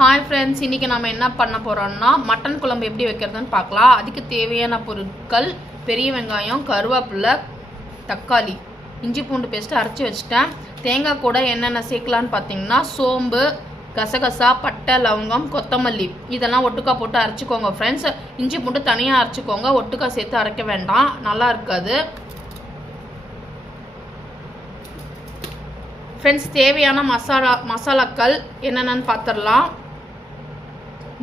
Hi friends இன்றைக்கி நம்ம என்ன பண்ண போகிறோம்னா மட்டன் குழம்பு எப்படி வைக்கிறதுன்னு பார்க்கலாம். அதுக்கு தேவையான பொருட்கள் பெரிய வெங்காயம் கருவேப்பிலை தக்காளி இஞ்சி பூண்டு பேஸ்ட்டு அரைச்சி வச்சுட்டேன். தேங்காய் கூட என்னென்ன சேர்க்கலான்னு பார்த்தீங்கன்னா சோம்பு கசகசா பட்டை லவங்கம் கொத்தமல்லி. இதெல்லாம் ஒட்டுக்கா போட்டு அரைச்சிக்கோங்க ஃப்ரெண்ட்ஸ் இஞ்சி பூண்டு தனியாக அரைச்சிக்கோங்க. ஒட்டுக்கா சேர்த்து அரைக்க வேண்டாம். நல்லா இருக்காது. ஃப்ரெண்ட்ஸ் தேவையான மசாலா மசாலாக்கள் என்னென்னு பார்த்துடலாம்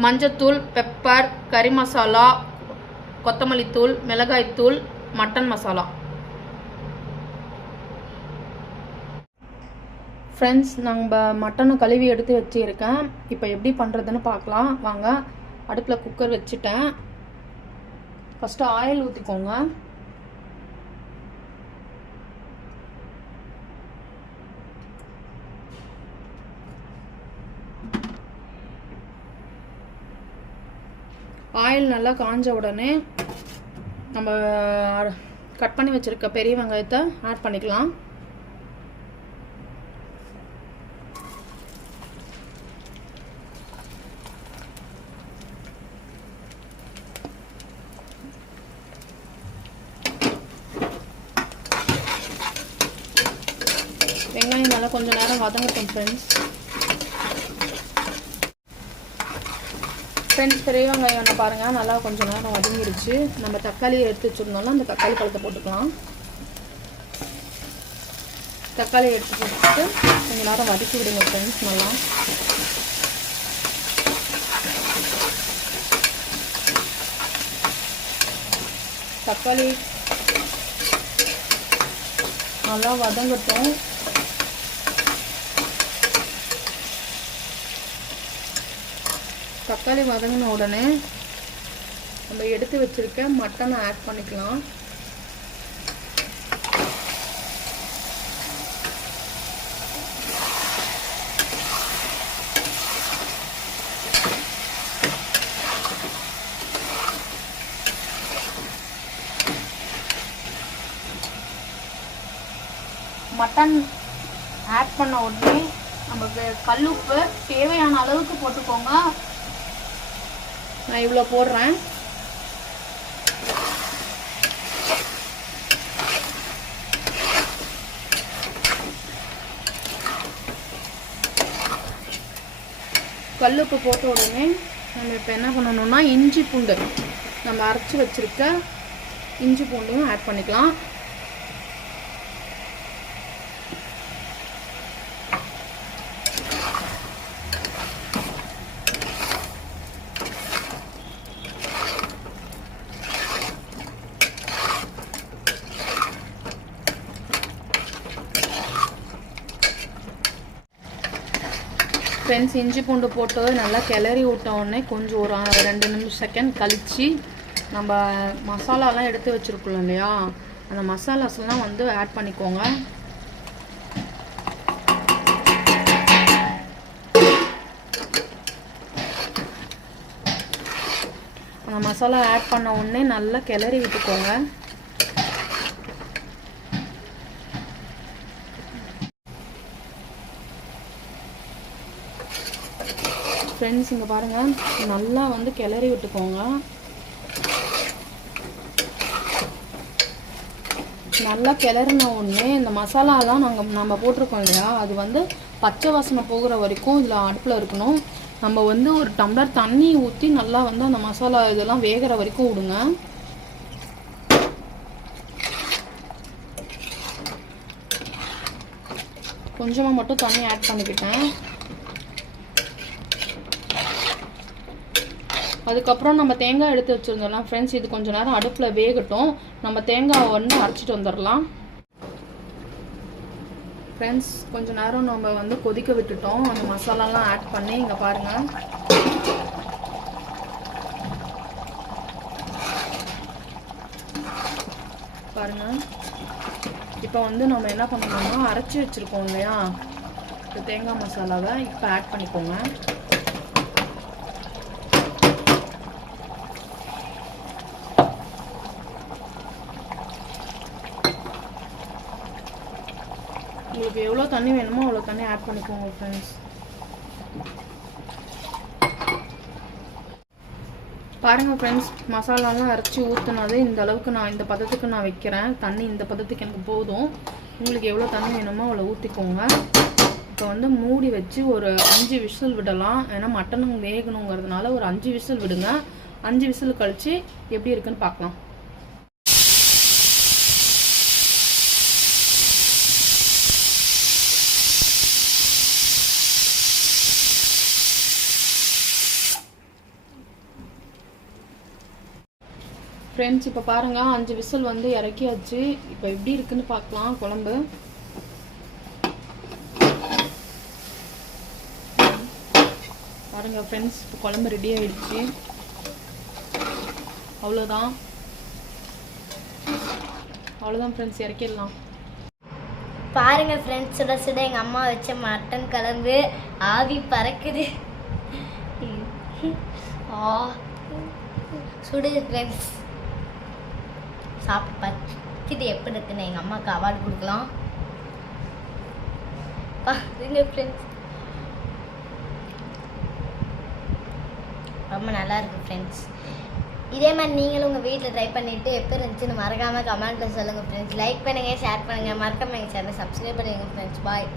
மஞ்சத்தூள் பெப்பர் கறி மசாலா கொத்தமல்லித்தூள் மிளகாய்த்தூள் மட்டன் மசாலா ஃப்ரெண்ட்ஸ் நம்ம மட்டனை கழுவி எடுத்து வச்சுருக்கேன். இப்போ எப்படி பண்ணுறதுன்னு பார்க்கலாம். வாங்க அடுப்பில் குக்கர் வச்சுட்டேன். ஃபஸ்ட்டு ஆயில் ஊற்றிக்கோங்க ஆயில் நல்லா காஞ்ச உடனே நம்ம கட் பண்ணி வச்சுருக்க பெரிய வெங்காயத்தை ஆட் பண்ணிக்கலாம். வெங்காயம் நல்லா கொஞ்சம் நேரம் வதங்கட்டும் ஃப்ரெண்ட்ஸ் ஃப்ரெண்ட்ஸ் பெரிய வெங்காயம் என்ன பாருங்கள் நல்லா கொஞ்சம் நேரம் வதங்கிருச்சு. நம்ம தக்காளியை எடுத்து வச்சுருந்தோம்னா அந்த தக்காளி பழத்தை போட்டுக்கலாம். தக்காளி எடுத்து போட்டுட்டு கொஞ்சம் நேரம் வதக்கி விடுங்க ஃப்ரெண்ட்ஸ் நல்லா. தக்காளி நல்லா வதங்கட்டும். தக்காளி வதங்கின உடனே நம்ம எடுத்து வச்சுருக்க மட்டனை ஆட் பண்ணிக்கலாம். மட்டன் ஆட் பண்ண உடனே நமக்கு கல்லுப்பு தேவையான அளவுக்கு போட்டுக்கோங்க. நான் இவ்வளோ போடுறேன். கல்லுப்பு போட்ட உடனே நம்ம இப்போ என்ன பண்ணணும்னா இஞ்சி பூண்டு நம்ம அரைச்சி வச்சுருக்க இஞ்சி பூண்டையும் ஆட் பண்ணிக்கலாம். ஃப்ரெண்ட்ஸ் இஞ்சி பூண்டு போட்டு நல்லா கிளறி விட்ட உடனே கொஞ்சம் ஒரு ரெண்டு நிமிஷம் செகண்ட் கழித்து நம்ம மசாலாலாம் எடுத்து வச்சுருக்கோம் இல்லையா? அந்த மசாலாஸ்லாம் வந்து ஆட் பண்ணிக்கோங்க. அந்த மசாலா ஆட் பண்ண உடனே நல்லா கிளறி விட்டுக்கோங்க. ஃப்ரெண்ட்ஸ் இங்கே பாருங்கள் நல்லா வந்து கிளறி விட்டுக்கோங்க. நல்லா கிளறின உடனே இந்த மசாலாலாம் நாங்கள் நம்ம போட்டிருக்கோம் இல்லையா? அது வந்து பச்சை வாசனை போகிற வரைக்கும் இதில் அடுப்பில் இருக்கணும். நம்ம வந்து ஒரு டம்ளர் தண்ணி ஊற்றி நல்லா வந்து அந்த மசாலா இதெல்லாம் வேகிற வரைக்கும் விடுங்க. கொஞ்சமாக மட்டும் தண்ணி ஆட் பண்ணிக்கிட்டேன். அதுக்கப்புறம் நம்ம தேங்காய் எடுத்து வச்சுருந்தோம்னா ஃப்ரெண்ட்ஸ் இது கொஞ்சம் நேரம் அடுப்பில் வேகட்டும். நம்ம தேங்காய் ஒன்று அரைச்சிட்டு வந்துடலாம் ஃப்ரெண்ட்ஸ் கொஞ்சம் நேரம் நம்ம வந்து கொதிக்க விட்டுட்டோம். அந்த மசாலாலாம் ஆட் பண்ணி இங்கே பாருங்கள் பாருங்கள் இப்போ வந்து நம்ம என்ன பண்ணணும்னா அரைச்சி வச்சுருக்கோம் இல்லையா? இந்த தேங்காய் மசாலாவை இப்போ ஆட் பண்ணிக்கோங்க. உங்களுக்கு எவ்வளோ தண்ணி வேணுமோ அவ்வளோ தண்ணி ஆட் பண்ணிக்கோங்க ஃப்ரெண்ட்ஸ் பாருங்கள் ஃப்ரெண்ட்ஸ் மசாலாலாம் அரைச்சி ஊற்றுனது இந்த அளவுக்கு நான் இந்த பதத்துக்கு நான் வைக்கிறேன். தண்ணி இந்த பதத்துக்கு எனக்கு போதும். உங்களுக்கு எவ்வளோ தண்ணி வேணுமோ அவ்வளோ ஊற்றிக்கோங்க இப்போ வந்து மூடி வச்சு ஒரு அஞ்சு விசில் விடலாம். ஏன்னா மட்டனும் வேகணுங்கிறதுனால ஒரு அஞ்சு விசில் விடுங்க. அஞ்சு விசில் கழித்து எப்படி இருக்குன்னு பார்க்கலாம். ஃப்ரெண்ட்ஸ் இப்போ பாருங்கள் அஞ்சு விசில் வந்து இறக்கியாச்சு. இப்போ எப்படி இருக்குன்னு பார்க்கலாம் குழம்பு. பாருங்கள் ஃப்ரெண்ட்ஸ் இப்போ குழம்பு ரெடி ஆகிடுச்சு அவ்வளோதான் அவ்வளோதான் ஃப்ரெண்ட்ஸ் இறக்கிடலாம். பாருங்கள் ஃப்ரெண்ட்ஸ் சுட சுட எங்கள் அம்மா வச்ச மட்டன் குழம்பு. ஆவி பறக்குது. ஆ சுடுது ஃப்ரெண்ட்ஸ் சாப்பிட்டு பார்த்துட்டு எப்படி இருக்குன்னு எங்கள் அம்மாவுக்கு அவார்டு கொடுக்கலாம். பாருங்க ஃப்ரெண்ட்ஸ் ரொம்ப நல்லா இருக்கு ஃப்ரெண்ட்ஸ் இதே மாதிரி நீங்களும் உங்கள் வீட்டில் ட்ரை பண்ணிவிட்டு எப்போ இருந்துச்சுன்னு மறக்காமல் கமெண்ட்டில் சொல்லுங்கள் ஃப்ரெண்ட்ஸ் லைக் பண்ணுங்கள் ஷேர் பண்ணுங்கள் மறக்காம எங்கள் சேனல் சப்ஸ்கிரைப் பண்ணுங்கள் ஃப்ரெண்ட்ஸ் பாய்